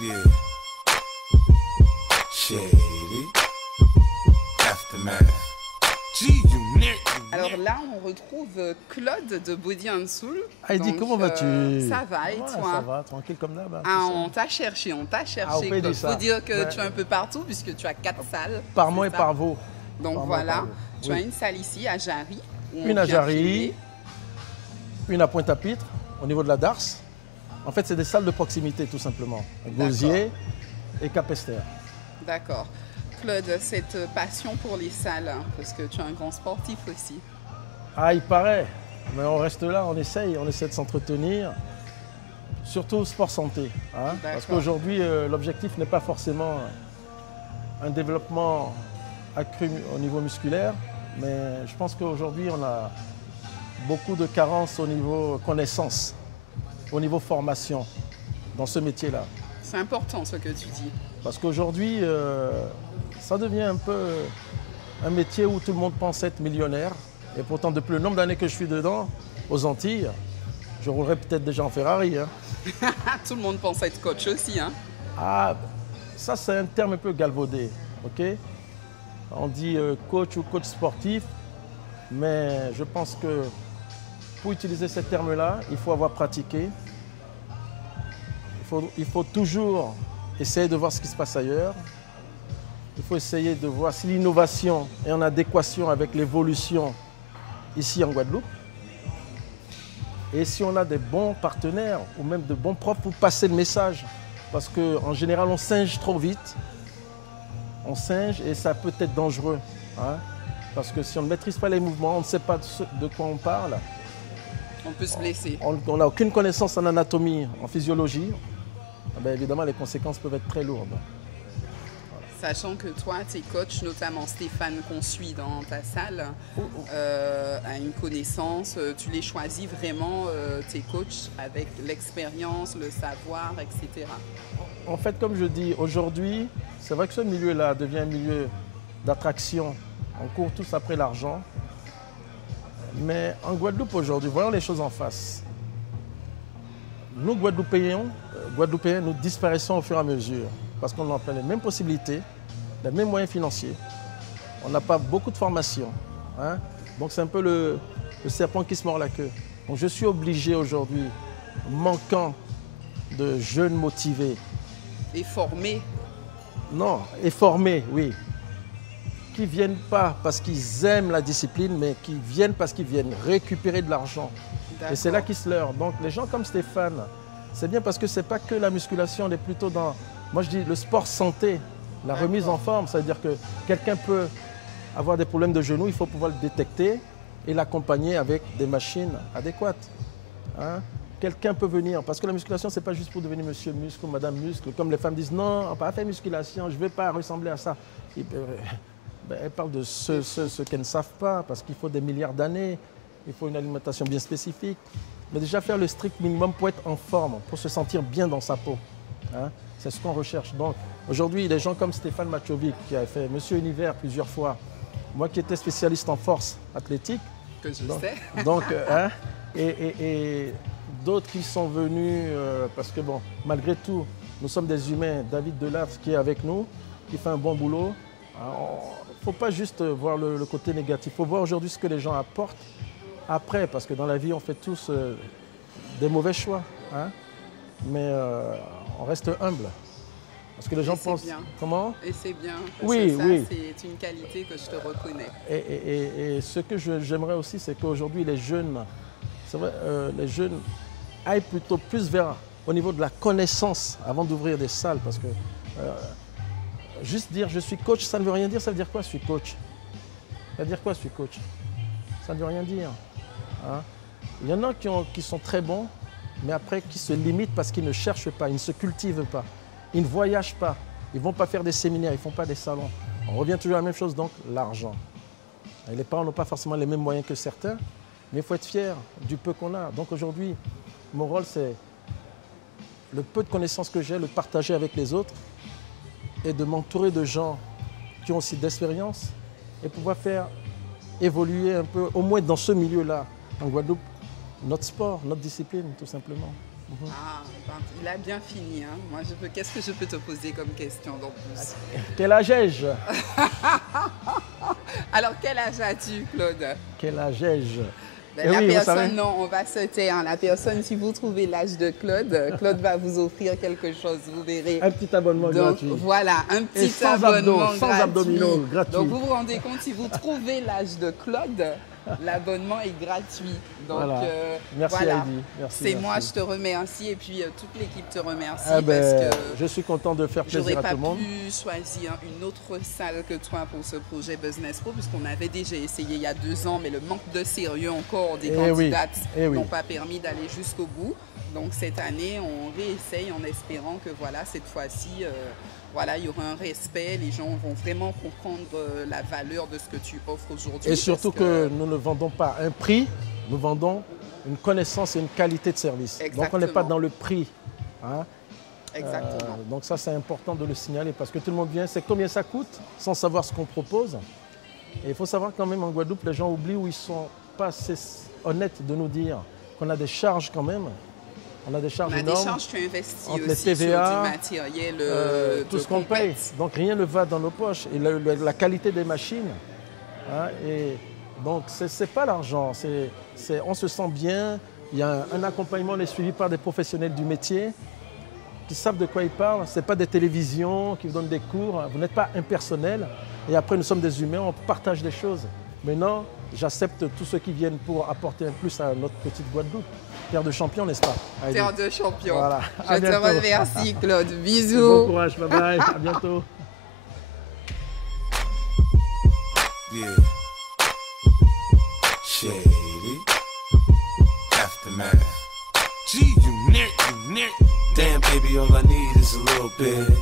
Yeah. Shady. Aftermath. G-Unit. Alors là, on retrouve Claude de Body and Soul. Heidi, comment vas-tu? Ça va, et toi? Ça va, tranquille comme d'hab. On t'a cherché, Claude. Il faut dire que tu es un peu partout puisque tu as 4 salles. Par moi et par vous. Donc voilà, tu as une salle ici à Jarry. Une à Jarry, une à Pointe-à-Pitre, au niveau de la Darse. En fait, c'est des salles de proximité, tout simplement. Gosier et Capesterre. D'accord. Claude, cette passion pour les salles, parce que tu es un grand sportif aussi. Ah, il paraît. Mais on reste là, on essaye de s'entretenir. Surtout sport santé. Hein, parce qu'aujourd'hui, l'objectif n'est pas forcément un développement accru au niveau musculaire. Mais je pense qu'aujourd'hui, on a beaucoup de carences au niveau connaissance, au niveau formation, dans ce métier-là. C'est important ce que tu dis. Parce qu'aujourd'hui, ça devient un peu un métier où tout le monde pense être millionnaire. Et pourtant, depuis le nombre d'années que je suis dedans, aux Antilles, je roulerais peut-être déjà en Ferrari. Hein. Tout le monde pense être coach aussi. Hein. Ah, ça c'est un terme un peu galvaudé. Okay? On dit coach ou coach sportif. Mais je pense que pour utiliser ce terme-là, il faut avoir pratiqué. Il faut toujours essayer de voir ce qui se passe ailleurs. Il faut essayer de voir si l'innovation est en adéquation avec l'évolution ici en Guadeloupe. Et si on a des bons partenaires ou même de bons profs pour passer le message. Parce qu'en général, on singe trop vite. On singe et ça peut être dangereux. Hein? Parce que si on ne maîtrise pas les mouvements, on ne sait pas de quoi on parle. On peut se blesser. On n'a aucune connaissance en anatomie, en physiologie. Ben, évidemment, les conséquences peuvent être très lourdes. Voilà. Sachant que toi, tes coachs, notamment Stéphane qu'on suit dans ta salle, a une connaissance, tu les choisis vraiment, tes coachs, avec l'expérience, le savoir, etc. En fait, comme je dis, aujourd'hui, c'est vrai que ce milieu-là devient un milieu d'attraction. On court tous après l'argent. Mais en Guadeloupe aujourd'hui, voyons les choses en face. Nous, Guadeloupéens, nous disparaissons au fur et à mesure parce qu'on n'a pas les mêmes possibilités, les mêmes moyens financiers. On n'a pas beaucoup de formation. Hein? Donc c'est un peu le serpent qui se mord la queue. Donc je suis obligé aujourd'hui, manquant de jeunes motivés. Et formés? Non, et formés, oui. Qui ne viennent pas parce qu'ils aiment la discipline, mais qui viennent parce qu'ils viennent récupérer de l'argent. Et c'est là qu'ils se leurrent. Donc les gens comme Stéphane, c'est bien parce que ce n'est pas que la musculation, on est plutôt dans, moi je dis le sport santé, la remise en forme. Ça veut dire que quelqu'un peut avoir des problèmes de genoux, il faut pouvoir le détecter et l'accompagner avec des machines adéquates. Hein? Quelqu'un peut venir, parce que la musculation, ce n'est pas juste pour devenir monsieur muscle ou madame muscle. Comme les femmes disent, non, on ne va pas faire musculation, je ne veux pas ressembler à ça. Elles parlent de ce qu'elles ne savent pas, parce qu'il faut des milliards d'années. Il faut une alimentation bien spécifique. Mais déjà faire le strict minimum pour être en forme, pour se sentir bien dans sa peau. Hein? C'est ce qu'on recherche. Donc aujourd'hui, des gens comme Stéphane Machovic, qui a fait Monsieur Univers plusieurs fois, moi qui étais spécialiste en force athlétique. Que je sais. Donc, hein, et d'autres qui sont venus, parce que bon, malgré tout, nous sommes des humains. David Delave qui est avec nous, qui fait un bon boulot. Il ne faut pas juste voir le côté négatif. Il faut voir aujourd'hui ce que les gens apportent après, parce que dans la vie, on fait tous des mauvais choix. Hein? Mais on reste humble. Parce que les gens pensent... Bien. Comment? Et c'est bien. Oui, ça, oui. C'est une qualité que je te reconnais. Et ce que j'aimerais aussi, c'est qu'aujourd'hui, les jeunes, c'est vrai, les jeunes aillent plutôt plus vers, au niveau de la connaissance, avant d'ouvrir des salles. Parce que juste dire je suis coach, ça ne veut rien dire. Ça veut dire quoi, je suis coach? Ça veut dire quoi, je suis coach? Ça ne veut rien dire. Hein? Il y en a qui sont très bons, mais après qui se limitent parce qu'ils ne cherchent pas, ils ne se cultivent pas, ils ne voyagent pas, ils ne vont pas faire des séminaires, ils ne font pas des salons. On revient toujours à la même chose, donc l'argent. Et les parents n'ont pas forcément les mêmes moyens que certains, mais il faut être fier du peu qu'on a. Donc aujourd'hui, mon rôle, c'est le peu de connaissances que j'ai, le partager avec les autres et de m'entourer de gens qui ont aussi d'expérience et pouvoir faire évoluer un peu, au moins dans ce milieu-là, en Guadeloupe, notre sport, notre discipline, tout simplement. Ah, ben, il a bien fini. Hein. Moi, qu'est-ce que je peux te poser comme question en plus? Quel âge ai-je? Alors, quel âge as-tu, Claude? Quel âge ai-je? Ben, la personne, non, on va se taire. Hein. La personne, si vous trouvez l'âge de Claude, Claude va vous offrir quelque chose, vous verrez. Un petit abonnement gratuit. Voilà, un petit abonnement sans abdominaux gratuit. Donc vous vous rendez compte, si vous trouvez l'âge de Claude, l'abonnement est gratuit. Donc voilà. Merci voilà. Heidi. C'est moi, je te remercie et puis toute l'équipe te remercie parce que je suis content de faire plaisir à tout le monde. J'aurais pas pu choisir une autre salle que toi pour ce projet Business Pro puisqu'on avait déjà essayé il y a 2 ans, mais le manque de sérieux encore des candidates n'ont pas permis d'aller jusqu'au bout. Donc cette année, on réessaye en espérant que voilà, cette fois-ci, voilà, il y aura un respect, les gens vont vraiment comprendre la valeur de ce que tu offres aujourd'hui. Et surtout que nous ne vendons pas un prix, nous vendons une connaissance et une qualité de service. Exactement. Donc on n'est pas dans le prix. Hein. Exactement. Donc ça c'est important de le signaler parce que tout le monde vient, c'est combien ça coûte sans savoir ce qu'on propose. Et il faut savoir quand même en Guadeloupe, les gens oublient ou ils ne sont pas assez honnêtes de nous dire qu'on a des charges quand même. On a des charges énormes. On a des charges, tu investis entre aussi les TVA, sur du matériel. tout ce qu'on paye. Donc rien ne va dans nos poches. Et la qualité des machines. Hein, et donc ce n'est pas l'argent. On se sent bien. Il y a un accompagnement, on est suivi par des professionnels du métier qui savent de quoi ils parlent. Ce n'est pas des télévisions qui vous donnent des cours. Vous n'êtes pas impersonnel. Et après, nous sommes des humains, on partage des choses. Maintenant, j'accepte tous ceux qui viennent pour apporter un plus à notre petite Guadeloupe. Terre de champion, n'est-ce pas? Terre de champion. Voilà. Je te remercie, Claude. Bisous. Bon courage, bye bye. À bientôt. Yeah. Shady. Aftermath. G, you near. Damn, baby, all I need is a little bit.